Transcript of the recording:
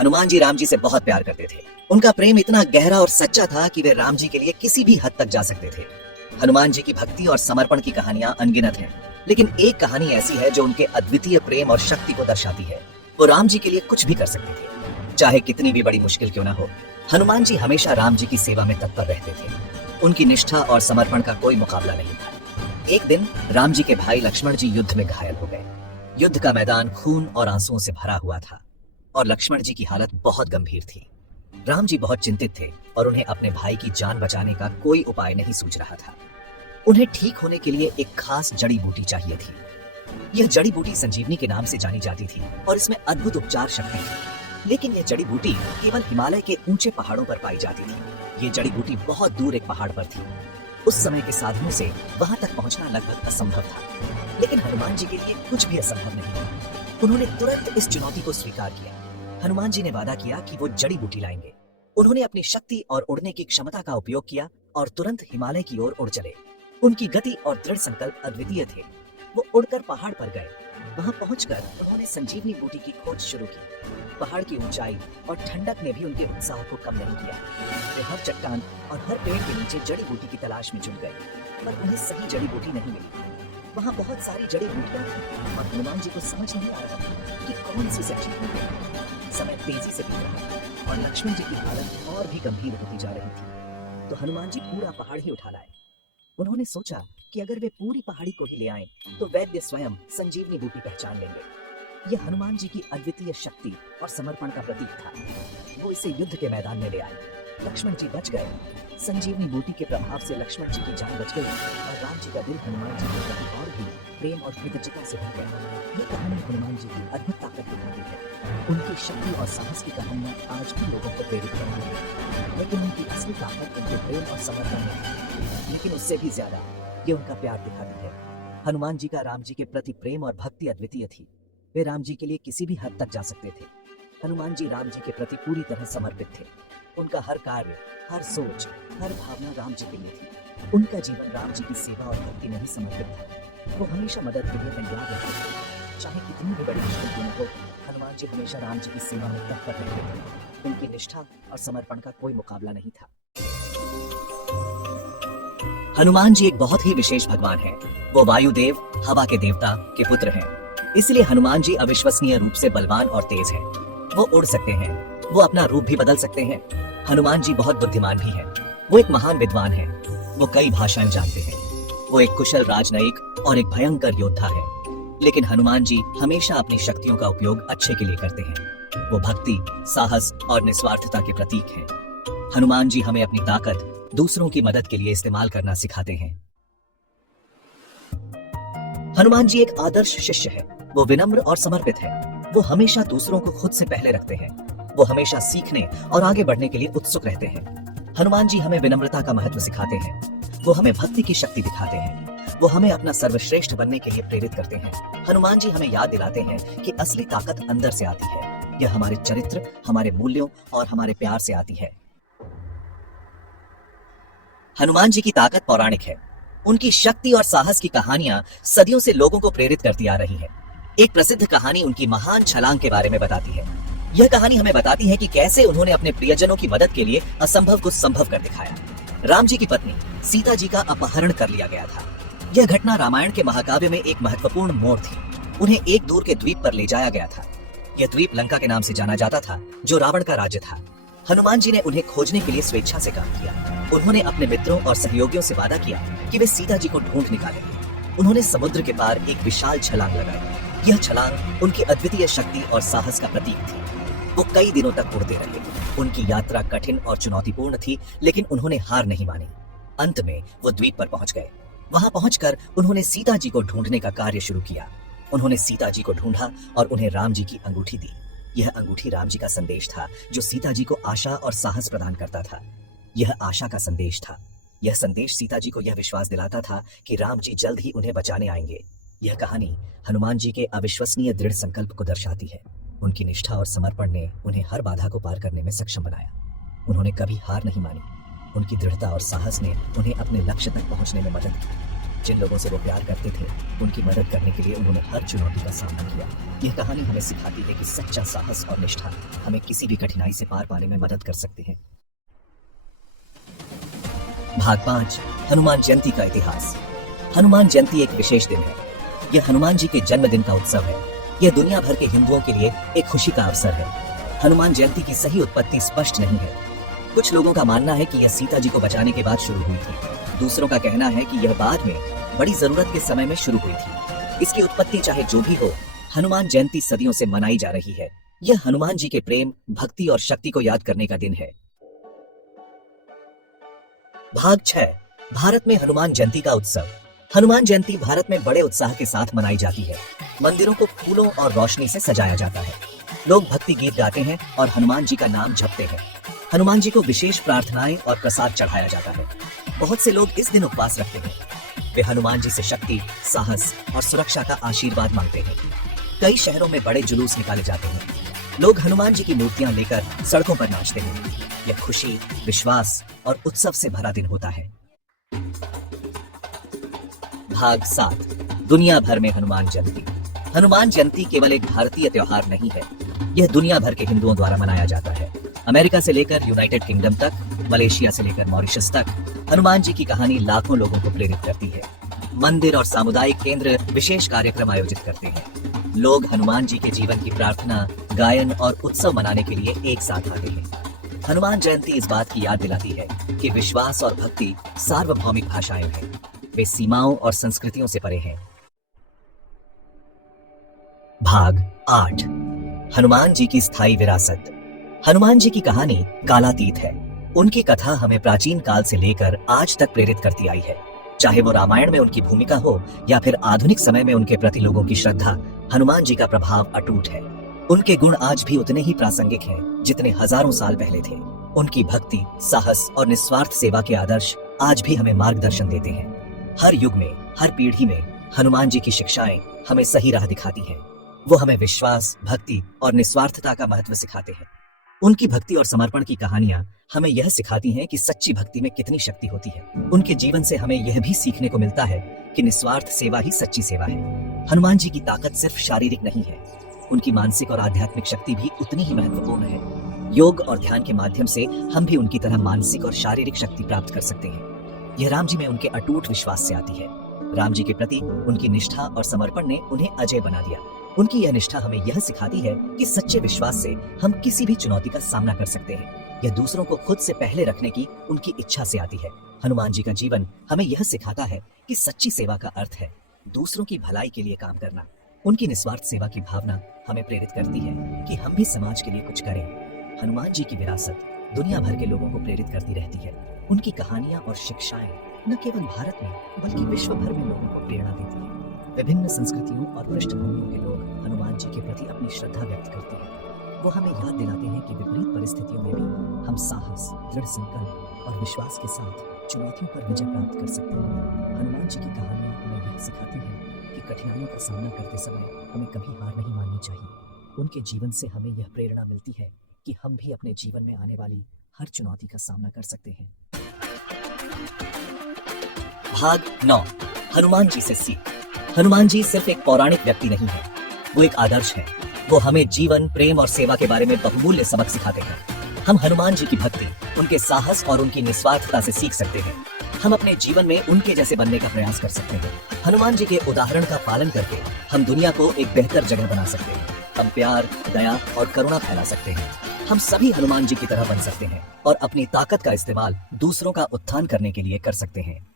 हनुमान जी राम जी से बहुत प्यार करते थे। उनका प्रेम इतना गहरा और सच्चा था कि वे राम जी के लिए किसी भी हद तक जा सकते थे। हनुमान जी की भक्ति और समर्पण की कहानियां अनगिनत हैं, लेकिन एक कहानी ऐसी है जो उनके अद्वितीय प्रेम और शक्ति को दर्शाती है। वो राम जी के लिए कुछ भी कर सकते थे, चाहे कितनी भी बड़ी मुश्किल क्यों ना हो। हनुमान जी हमेशा राम जी की सेवा में तत्पर रहते थे। उनकी निष्ठा और समर्पण का कोई मुकाबला नहीं था। एक दिन राम जी के भाई लक्ष्मण जी युद्ध में घायल हो गए। युद्ध का मैदान खून और आंसुओं से भरा हुआ था और लक्ष्मण जी की हालत बहुत गंभीर थी। राम जी बहुत चिंतित थे और उन्हें अपने भाई की जान बचाने का कोई उपाय नहीं सूझ रहा था। उन्हें ठीक होने के लिए एक खास जड़ी बूटी चाहिए थी। यह जड़ी बूटी संजीवनी के नाम से जानी जाती थी और इसमें अद्भुत उपचार शक्ति थी। लेकिन यह जड़ी बूटी केवल हिमालय के ऊंचे पहाड़ों पर पाई जाती थी। ये जड़ी बूटी बहुत दूर एक पहाड़ पर थी। उस समय के साधनों से वहां तक पहुंचना लगभग असंभव था। लेकिन हनुमान जी के लिए कुछ भी असंभव नहीं था। उन्होंने तुरंत इस चुनौती को स्वीकार किया। हनुमान जी ने वादा किया कि वो जड़ी बूटी लाएंगे। उन्होंने अपनी शक्ति और उड़ने की क्षमता का उपयोग किया और तुरंत हिमालय की ओर उड़ चले। उनकी गति और दृढ़ संकल्प अद्वितीय थे। वो उड़कर पहाड़ पर गए। वहां पहुंचकर उन्होंने संजीवनी बूटी की खोज शुरू की। पहाड़ की ऊंचाई और ठंडक ने भी उनके उत्साह को कम नहीं किया। वे हर चट्टान और हर पेड़ के नीचे जड़ी बूटी की तलाश में जुट गए, पर उन्हें सही जड़ी बूटी नहीं मिली। वहां बहुत सारी जड़ी बूटियां थी और हनुमान जी को समझ नहीं आ रहा था कि कौन सी सच्ची है। समय तेजी से बीत रहा था और लक्ष्मण जी की हालत और भी गंभीर होती जा रही थी। तो हनुमान जी पूरा पहाड़ ही उठा लाए। उन्होंने सोचा कि अगर वे पूरी पहाड़ी को ही ले आएं, तो वैद्य स्वयं संजीवनी बूटी पहचान लेंगे। यह हनुमान जी की अद्वितीय शक्ति और समर्पण का प्रतीक था। वो इसे युद्ध के मैदान में ले आए। लक्ष्मण जी बच गए। संजीवनी बूटी के प्रभाव से लक्ष्मण जी की जान बच गई और राम जी का दिल हनुमान जी के प्रति और भी प्रेम और कृतज्ञता से भर गया। ये कहानी हनुमान जी की अद्भुत ताकत दिखाती है। उनकी शक्ति और साहस की कहानियां आज भी लोगों को प्रेरित करती है, लेकिन उनकी असली ताकत उनके प्रेम और समर्पण में है। लेकिन उससे भी ज्यादा ये उनका प्यार दिखाती है। हनुमान जी का राम जी के प्रति प्रेम और भक्ति अद्वितीय थी। वे राम जी के लिए किसी भी हद तक जा सकते थे। हनुमान जी राम जी के प्रति पूरी तरह समर्पित थे। उनका हर कार्य, हर सोच, हर भावना राम जी के लिए थी। उनका जीवन राम जी की सेवा और भक्ति में ही समर्पित था। वो हमेशा मदद के लिए तैयार रहते थे। चाहे कितनी भी बड़ी मुश्किल क्यों न हो, हनुमान जी हमेशा राम जी की सेवा में तत्पर रहते थे। उनकी निष्ठा और समर्पण का कोई मुकाबला नहीं था। हनुमान जी एक बहुत ही विशेष भगवान हैं। वो वायुदेव, हवा के देवता के पुत्र हैं। इसलिए हनुमान जी अविश्वसनीय रूप से बलवान और तेज हैं। वो उड़ सकते हैं। वो अपना रूप भी बदल सकते हैं। हनुमान जी बहुत बुद्धिमान भी हैं। वो एक महान विद्वान हैं। वो कई भाषाएं जानते हैं। वो एक कुशल राजनयिक और एक भयंकर योद्धा है। लेकिन हनुमान जी हमेशा अपनी शक्तियों का उपयोग अच्छे के लिए करते हैं। वो भक्ति, साहस और निस्वार्थता के प्रतीक हैं। हनुमान जी हमें अपनी ताकत दूसरों की मदद के लिए इस्तेमाल करना सिखाते हैं। हनुमान जी एक आदर्श शिष्य है। वो विनम्र और समर्पित है। वो हमेशा दूसरों को खुद से पहले रखते हैं। वो हमेशा सीखने और आगे बढ़ने के लिए उत्सुक रहते हैं। हनुमान जी हमें विनम्रता का महत्व सिखाते हैं। वो हमें भक्ति की शक्ति दिखाते हैं। वो हमें अपना सर्वश्रेष्ठ बनने के लिए प्रेरित करते हैं। हनुमान जी हमें याद दिलाते हैं कि असली ताकत अंदर से आती है। यह हमारे चरित्र, हमारे मूल्यों और हमारे प्यार से आती है। हनुमान जी की ताकत पौराणिक है। उनकी शक्ति और साहस की कहानियां सदियों से लोगों को प्रेरित करती आ रही हैं। एक प्रसिद्ध कहानी उनकी महान छलांग के बारे में बताती है। यह कहानी हमें बताती है कि कैसे उन्होंने अपने प्रियजनों की मदद के लिए असंभव को संभव कर दिखाया। राम जी की पत्नी सीता जी का अपहरण कर लिया गया था। यह घटना रामायण के महाकाव्य में एक महत्वपूर्ण मोड़ थी। उन्हें एक दूर के द्वीप पर ले जाया गया था। यह द्वीप लंका के नाम से जाना जाता था, जो रावण का राज्य था। हनुमान जी ने उन्हें खोजने के लिए स्वेच्छा से काम किया। उन्होंने अपने मित्रों और सहयोगियों से वादा किया कि वे सीता जी को ढूंढ निकालेंगे। उन्होंने समुद्र के पार एक विशाल छलांग लगाई। यह छलांग उनकी अद्वितीय शक्ति और साहस का प्रतीक थी। वो कई दिनों तक उड़ते रहे। उनकी यात्रा कठिन और चुनौतीपूर्ण थी, लेकिन उन्होंने हार नहीं मानी। अंत में वो द्वीप पर पहुंच गए। वहां पहुंचकर उन्होंने सीता जी को ढूंढने का कार्य शुरू किया। उन्होंने सीता जी को ढूंढा और उन्हें राम जी की अंगूठी दी। यह अंगूठी राम जी का संदेश था, जो सीता जी को आशा और साहस प्रदान करता था। यह आशा का संदेश था। यह संदेश सीता जी को यह विश्वास दिलाता था कि राम जी जल्द ही उन्हें बचाने आएंगे। यह कहानी हनुमान जी के अविश्वसनीय दृढ़ संकल्प को दर्शाती है। उनकी निष्ठा और समर्पण ने उन्हें हर बाधा को पार करने में सक्षम बनाया। उन्होंने कभी हार नहीं मानी। उनकी दृढ़ता और साहस ने उन्हें अपने लक्ष्य तक पहुंचने में मदद की। जिन लोगों से वो प्यार करते थे, उनकी मदद करने के लिए उन्होंने हर चुनौती का सामना किया। यह कहानी हमें सिखाती है कि सच्चा साहस और निष्ठा हमें किसी भी कठिनाई से पार पाने में मदद कर सकते हैं। भाग 5, हनुमान जयंती का इतिहास। हनुमान जयंती एक विशेष दिन है। यह हनुमान जी के जन्मदिन का उत्सव है। यह दुनिया भर के हिंदुओं के लिए एक खुशी का अवसर है। हनुमान जयंती की सही उत्पत्ति स्पष्ट नहीं है। कुछ लोगों का मानना है कि यह सीता जी को बचाने के बाद शुरू हुई थी। दूसरों का कहना है कि यह बाद में बड़ी जरूरत के समय में शुरू हुई थी। इसकी उत्पत्ति चाहे जो भी हो, हनुमान जयंती सदियों से मनाई जा रही है। यह हनुमान जी के प्रेम, भक्ति और शक्ति को याद करने का दिन है। भाग 6, भारत में हनुमान जयंती का उत्सव। हनुमान जयंती भारत में बड़े उत्साह के साथ मनाई जाती है। मंदिरों को फूलों और रोशनी से सजाया जाता है। लोग भक्ति गीत गाते हैं और हनुमान जी का नाम जपते हैं। हनुमान जी को विशेष प्रार्थनाएं और प्रसाद चढ़ाया जाता है। बहुत से लोग इस दिन उपवास रखते हैं। वे हनुमान जी से शक्ति, साहस और सुरक्षा का आशीर्वाद मांगते हैं। कई शहरों में बड़े जुलूस निकाले जाते हैं। लोग हनुमान जी की मूर्तियां लेकर सड़कों पर नाचते हैं। यह खुशी, विश्वास और उत्सव से भरा दिन होता है। भाग 7, दुनिया भर में हनुमान जयंती। हनुमान जयंती केवल एक भारतीय त्योहार नहीं है। यह दुनिया भर के हिंदुओं द्वारा मनाया जाता है। अमेरिका से लेकर यूनाइटेड किंगडम तक, मलेशिया से लेकर मॉरिशस तक, हनुमान जी की कहानी लाखों लोगों को प्रेरित करती है। मंदिर और सामुदायिक केंद्र विशेष कार्यक्रम आयोजित करते हैं। लोग हनुमान जी के जीवन की प्रार्थना, गायन और उत्सव मनाने के लिए एक साथ आते हैं। हनुमान जयंती इस बात की याद दिलाती है कि विश्वास और भक्ति सार्वभौमिक भाषाएं हैं। वे सीमाओं और संस्कृतियों से परे हैं। भाग 8, हनुमान जी की स्थायी विरासत। हनुमान जी की कहानी कालातीत है। उनकी कथा हमें प्राचीन काल से लेकर आज तक प्रेरित करती आई है। चाहे वो रामायण में उनकी भूमिका हो या फिर आधुनिक समय में उनके प्रति लोगों की श्रद्धा, हनुमान जी का प्रभाव अटूट है। उनके गुण आज भी उतने ही प्रासंगिक हैं जितने हजारों साल पहले थे। उनकी भक्ति, साहस और निस्वार्थ सेवा के आदर्श आज भी हमें मार्गदर्शन देते हैं। हर युग में, हर पीढ़ी में हनुमान जी की शिक्षाएं हमें सही राह दिखाती हैं। वो हमें विश्वास, भक्ति और निस्वार्थता का महत्व सिखाते हैं। उनकी भक्ति और समर्पण की कहानियां हमें यह सिखाती हैं कि सच्ची भक्ति में कितनी शक्ति होती है। उनके जीवन से हमें यह भी सीखने को मिलता है कि निस्वार्थ सेवा ही सच्ची सेवा है। हनुमान जी की ताकत सिर्फ शारीरिक नहीं है, उनकी मानसिक और आध्यात्मिक शक्ति भी उतनी ही महत्वपूर्ण है। योग और ध्यान के माध्यम से हम भी उनकी तरह मानसिक और शारीरिक शक्ति प्राप्त कर सकते हैं। यह राम जी में उनके अटूट विश्वास से आती है। राम जी के प्रति उनकी निष्ठा और समर्पण ने उन्हें अजय बना दिया। उनकी यह निष्ठा हमें यह सिखाती है कि सच्चे विश्वास से हम किसी भी चुनौती का सामना कर सकते हैं। यह दूसरों को खुद से पहले रखने की उनकी इच्छा से आती है। हनुमान जी का जीवन हमें यह सिखाता है कि सच्ची सेवा का अर्थ है दूसरों की भलाई के लिए काम करना। उनकी निस्वार्थ सेवा की भावना हमें प्रेरित करती है कि हम भी समाज के लिए कुछ करें। हनुमान जी की विरासत दुनिया भर के लोगों को प्रेरित करती रहती है। उनकी कहानियां और शिक्षाएं न केवल भारत में बल्कि विश्व भर में लोगों को प्रेरणा देती है। विभिन्न संस्कृतियों और पृष्ठभूमियों के लोग हनुमान जी के प्रति अपनी श्रद्धा व्यक्त करते हैं। वो हमें याद दिलाते हैं कि विपरीत परिस्थितियों में भी हम साहस, दृढ़ संकल्प और विश्वास के साथ चुनौतियों पर विजय प्राप्त कर सकते हैं। हनुमान जी की कहानियां हमें यह सिखाती हैं कि कठिनाइयों का सामना करते समय हमें कभी हार नहीं माननी चाहिए। उनके जीवन से हमें यह प्रेरणा मिलती है कि हम भी अपने जीवन में आने वाली हर चुनौती का सामना कर सकते हैं। भाग 9, हनुमान जी से सीख। हनुमान जी सिर्फ एक पौराणिक व्यक्ति नहीं है, वो एक आदर्श है। वो हमें जीवन, प्रेम और सेवा के बारे में बहुमूल्य सबक सिखाते हैं। हम हनुमान जी की भक्ति, उनके साहस और उनकी निस्वार्थता से सीख सकते हैं। हम अपने जीवन में उनके जैसे बनने का प्रयास कर सकते हैं। हनुमान जी के उदाहरण का पालन करके हम दुनिया को एक बेहतर जगह बना सकते हैं। हम प्यार, दया और करुणा फैला सकते हैं। हम सभी हनुमान जी की तरह बन सकते हैं और अपनी ताकत का इस्तेमाल दूसरों का उत्थान करने के लिए कर सकते हैं।